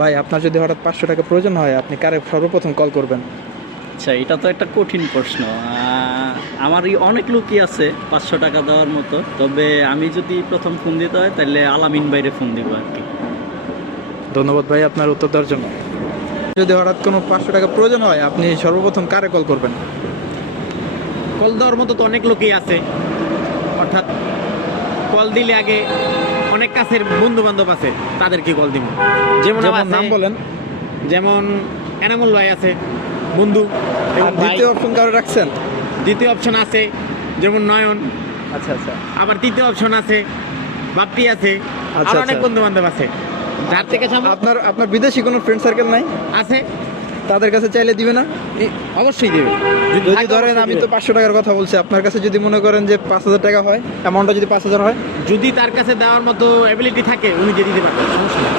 ভাই আপনার যদি হঠাৎ 500 টাকা প্রয়োজন হয় আপনি কারে সর্বপ্রথম কল করবেন? আচ্ছা, এটা তো একটা কঠিন প্রশ্ন। আমারই অনেক লোকই আছে 500 টাকা দেওয়ার মতো, তবে আমি যদি প্রথম ফোন দিতে হয় তাহলে আলামিন বাইরে ফোন দিব আর কি। ধন্যবাদ ভাই আপনার উত্তর দেওয়ার জন্য। যদি হঠাৎ কোনো 500 টাকা প্রয়োজন হয় আপনি সর্বপ্রথম কারে কল করবেন? কল দেওয়ার মতো তো অনেক লোকই আছে, অর্থাৎ কল দিলে আগে অনেক কাছের বন্ধু বান্ধব আছে, তাদেরকে কল দিব। যেমন নাম বলেন। যেমন এনামুল ভাই আছে বন্ধু, এবং আর ভাই। দ্বিতীয় অপশন কারো রাখছেন? দ্বিতীয় অপশন আছে যেমন নয়ন, আচ্ছা আচ্ছা আবার তৃতীয় অপশন আছে বাপ্পি আছে, আচ্ছা, আর অনেক আচ্ছা। বন্ধু বান্ধব আছে, যার থেকে আপনার বিদেশি কোনো ফ্রেন্ড সার্কেল নাই? আছে, তাদের কাছে চাইলে দিবে না? অবশ্যই দেবে। যদি থাকে ধরেন অবশ্যই আমি দিবে। তো 500 টাকার কথা বলছি, আপনার কাছে যদি মনে করেন যে 5000 টাকা হয়, অ্যামাউন্টটা যদি 5000 হয়, যদি তার কাছে দেওয়ার মতো অ্যাবিলিটি থাকে উনি দিয়ে দিতে পারবেন, সমস্যা নেই।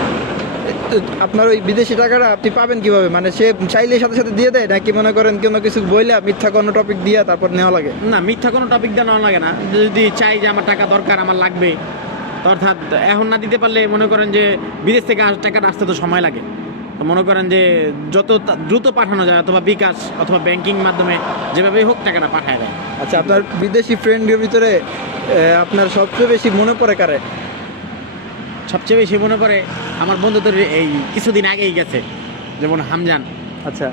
আপনার ওই বিদেশি টাকাটা আপনি পাবেন কিভাবে? মানে সে চাইলে সাথে সাথে দিয়ে দেয় নাকি মনে করেন কোনো কিছু বইলে মিথ্যা কোনো টপিক দিয়ে তারপর নেওয়া লাগে? না, মিথ্যা কোনো টপিক দেওয়া লাগে না। যদি চাই যে আমার টাকা দরকার, আমার লাগবে, তো অর্থাৎ এখন না দিতে পারলে মনে করেন যে বিদেশ থেকে টাকাটা আসতে তো সময় লাগে, তো মনে করেন যে যত দ্রুত পাঠানো যায় অথবা বিকাশ অথবা ব্যাংকিং মাধ্যমে যেভাবেই হোক টাকাটা পাঠায় দেয়। আচ্ছা, আপনার বিদেশি ফ্রেন্ডের ভিতরে আপনার সবচেয়ে বেশি মনে পড়ে কারে? সবচেয়ে বেশি মনে পড়ে আমার বন্ধু তো এই কিছুদিন আগেই গেছে, যেমন হামজান। আচ্ছা।